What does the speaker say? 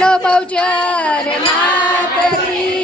बोलो बहुजन मातरी.